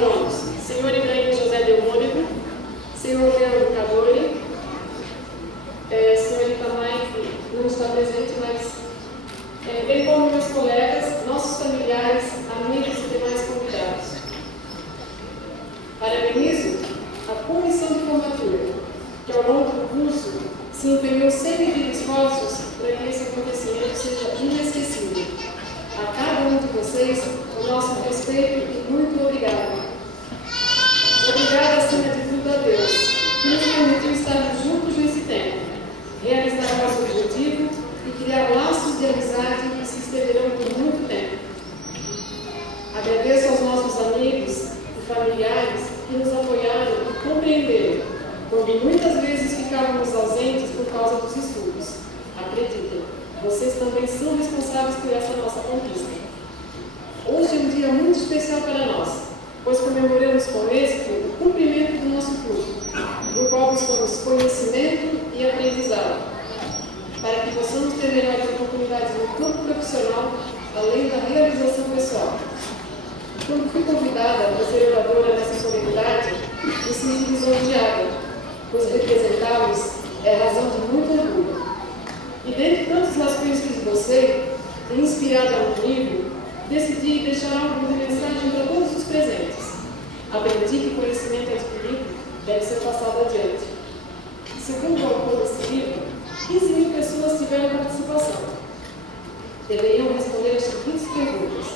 patronos, senhor Ibrahim José Delmônico, senhor Leandro Cadori, senhor Itamai, que não está presente, mas bem como meus colegas, nossos familiares, amigos e demais convidados. Parabenizo a comissão de formatura, que ao longo do curso se empenhou sem medir esforços para que esse acontecimento seja inesquecível. A cada um de vocês, o nosso respeito e muito obrigado. Obrigada, acima de tudo, a Deus, que nos permitiu estar juntos nesse tempo, realizar nosso objetivo e criar laços de amizade que se estenderão por muito tempo. Agradeço aos nossos amigos e familiares que nos apoiaram e compreenderam, quando muitas vezes ficávamos ausentes por causa dos estudos. Acreditem, vocês também são responsáveis por essa nossa conquista. Hoje é um dia muito especial para nós, pois comemoramos com êxito o cumprimento do nosso curso, no qual buscamos conhecimento e aprendizado, para que possamos ter melhores oportunidades no campo profissional, além da realização pessoal. Quando fui convidada para ser oradora nessa solenidade, me senti lisonjeada, pois representá-los é razão de muito orgulho. E dentre tantos rascunhos de você, inspirada no livro, decidi deixar algo de mensagem para todos os presentes. Aprendi que conhecimento adquirido deve ser passado adiante. Segundo o autor desse livro, 15 mil pessoas tiveram participação. Deveriam responder as seguintes perguntas: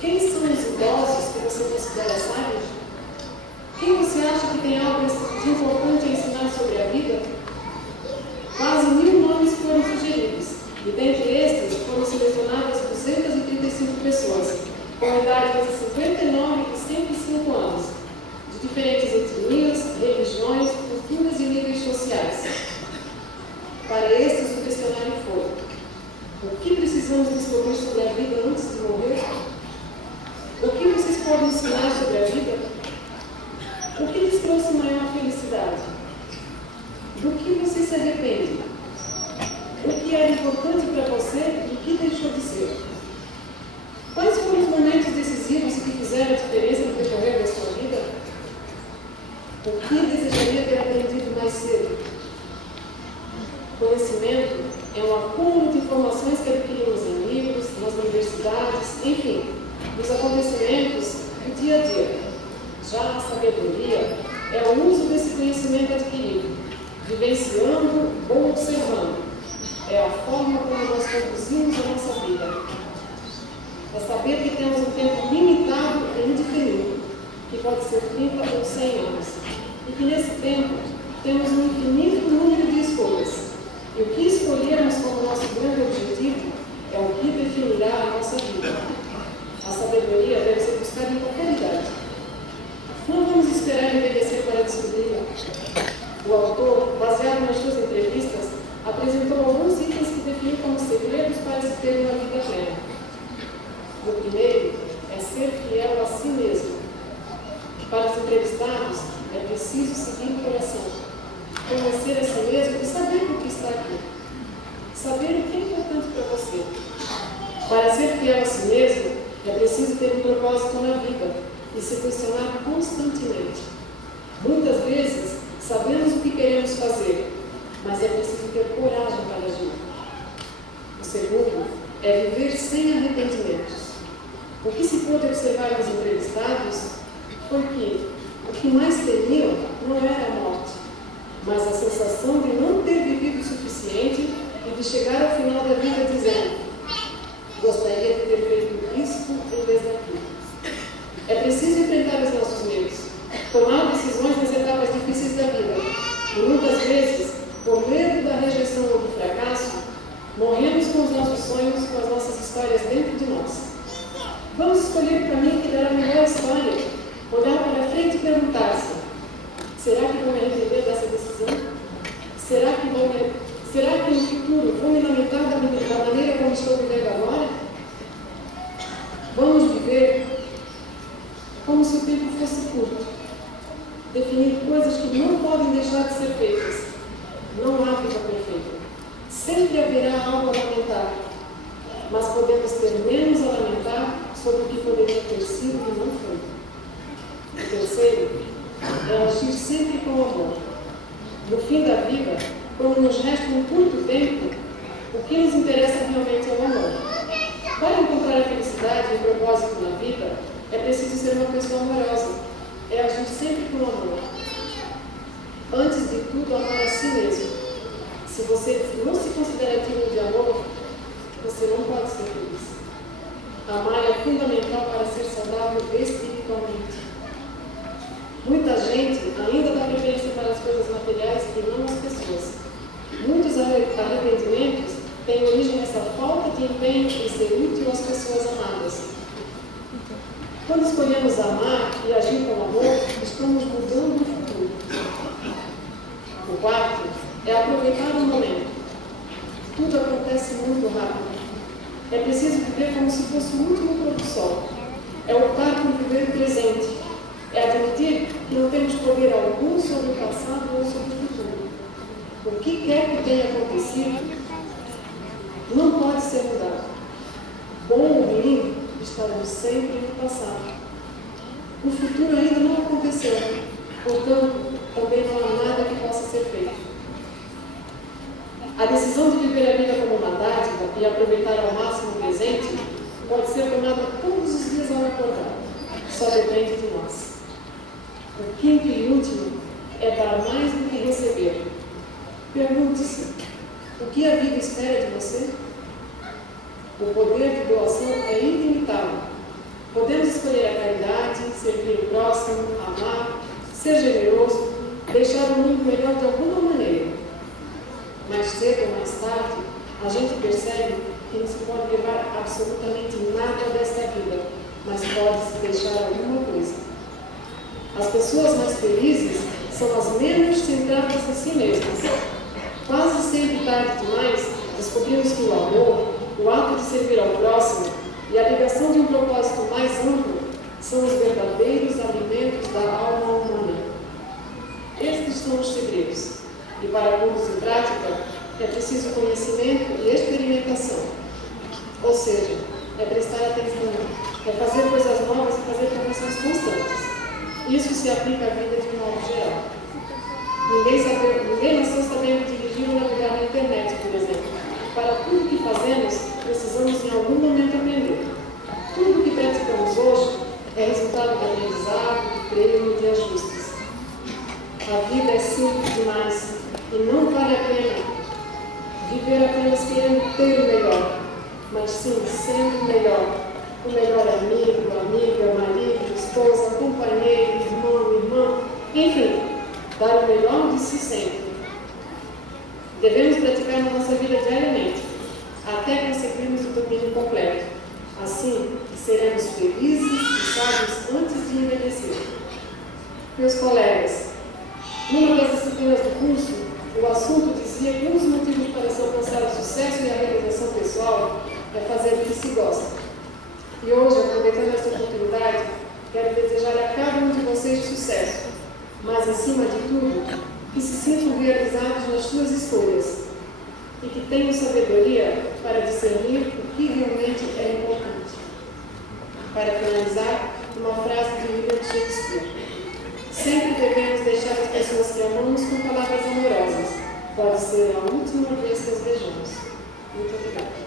quem são os idosos que você considera sábios? Quem você acha que tem algo de importante a ensinar sobre a vida? Quase 1000 nomes foram sugeridos, e dentre estes foram selecionadas 235 pessoas, com idade entre 59 e 105 anos, de diferentes etnias, religiões, culturas e níveis sociais. Para estes, o questionário foi: o que precisamos descobrir sobre a vida antes de morrer? O que vocês podem ensinar sobre a vida? O que lhes trouxe maior felicidade? Do que você se arrepende? O que era importante para você e o que deixou de ser? Quais foram os momentos decisivos que fizeram a diferença no decorrer da sua vida? O que desejaria ter aprendido mais cedo? Conhecimento é um acúmulo de informações que adquirimos em livros, nas universidades, enfim, nos acontecimentos do dia a dia. Já a sabedoria é o uso desse conhecimento adquirido, vivenciando ou observando. É a forma como nós conduzimos a nossa vida. É saber que temos um tempo limitado e indefinido, que pode ser 30 ou 100 anos, e que nesse tempo temos um infinito número de escolhas. E o que escolhermos como nosso grande objetivo é o que definirá a nossa vida. A sabedoria deve ser buscada em qualquer idade. Não vamos esperar envelhecer para descobri-la. O autor, baseado nas suas entrevistas, apresentou alguns itens que definiu como segredos para se ter uma vida plena. O primeiro é ser fiel a si mesmo. Para os entrevistados, é preciso seguir o coração, conhecer a si mesmo e saber por que está aqui. Saber o que é importante para você. Para ser fiel a si mesmo, é preciso ter um propósito na vida e se questionar constantemente. Muitas vezes, sabemos o que queremos fazer, mas é preciso ter coragem para agir. O segundo é viver sem arrependimentos. O que se pôde observar nos entrevistados foi que o que mais temiam não era a morte, mas a sensação de não ter vivido o suficiente e de chegar ao final da vida dizendo: gostaria de ter feito isso em vez daquilo. É preciso enfrentar os nossos medos, tomar decisões nas etapas difíceis da vida. E muitas vezes, por medo da rejeição ou do fracasso, morremos com os nossos sonhos, com as nossas histórias dentro de nós. Vamos escolher o caminho que dará a melhor história, olhar para frente e perguntar-se: será que vou me arrepender dessa decisão? Será que no futuro vou me lamentar da maneira como estou vivendo agora? Vamos viver como se o tempo fosse curto, definir coisas que não podem deixar de ser feitas. Não há vida perfeita. Sempre haverá algo a lamentar, mas podemos ter menos a lamentar sobre o que poderia ter sido e não foi. conselho é agir sempre com amor. No fim da vida, quando nos resta um curto tempo, o que nos interessa realmente é o amor. Para encontrar a felicidade e o propósito na vida, é preciso ser uma pessoa amorosa. É agir sempre com amor. Antes de tudo, amar a si mesmo. Se você não se considera digno de amor, você não pode ser feliz. Amar é fundamental para ser saudável espiritualmente. Muita gente ainda dá preferência para as coisas materiais e não as pessoas. Muitos arrependimentos têm origem nessa falta de empenho em ser útil às pessoas amadas. Quando escolhemos amar e agir com amor, estamos mudando o futuro. O quarto é aproveitar o momento. Tudo acontece muito rápido. É preciso viver como se fosse o último pôr do sol. É optar por viver o presente. É admitir que não temos poder algum sobre o passado ou sobre o futuro. O que quer que tenha acontecido não pode ser mudado. Bom ou ruim, estaremos sempre no passado. O futuro ainda não aconteceu, portanto, também não há nada que possa ser feito. A decisão de viver a vida como uma dádiva e aproveitar ao máximo o presente pode ser tomada todos os dias ao acordar. Só depende de nós. O quinto e último é dar mais do que receber. Pergunte-se, o que a vida espera de você? O poder de doação é ilimitado. Podemos escolher a caridade, servir o próximo, amar, ser generoso, deixar o mundo melhor de alguma maneira. Mais cedo ou mais tarde, a gente percebe que não se pode levar absolutamente nada desta vida, mas pode-se deixar alguma coisa. As pessoas mais felizes são as menos centradas em si mesmas. Quase sempre tarde demais, descobrimos que o amor, o ato de servir ao próximo e a ligação de um propósito mais amplo são os verdadeiros alimentos da alma humana. Estes são os segredos. E para pô-los em prática, é preciso conhecimento e experimentação. Ou seja, é prestar atenção, é fazer coisas novas e fazer correções constantes. Isso se aplica à vida de um modo geral. Ninguém nasceu sabendo dirigir ou navegar na internet, por exemplo. Para tudo que fazemos, precisamos em algum momento aprender. Tudo que praticamos hoje é resultado de aprendizado, de treino e de ajustes. A vida é simples demais e não vale a pena viver apenas querendo ter o melhor, mas sim sendo o melhor. O melhor amigo, amiga, marido, esposa, companheiro, irmão, irmã, enfim, dar o melhor de si sempre. Devemos praticar na nossa vida diariamente, até conseguirmos o domínio completo. Assim, seremos felizes e sábios antes de envelhecer. Meus colegas, numa das disciplinas do curso, o assunto dizia que um dos motivos para se alcançar o sucesso e a realização pessoal é fazer o que se gosta. E hoje, aproveitando esta oportunidade, quero desejar a cada um de vocês sucesso, mas, acima de tudo, que se sintam realizados nas suas escolhas e que tenham sabedoria para discernir o que realmente é importante. Para finalizar, uma frase de William Shakespeare. Sempre devemos deixar as pessoas que amamos com palavras amorosas. Pode ser a última vez que as vejamos. Muito obrigada.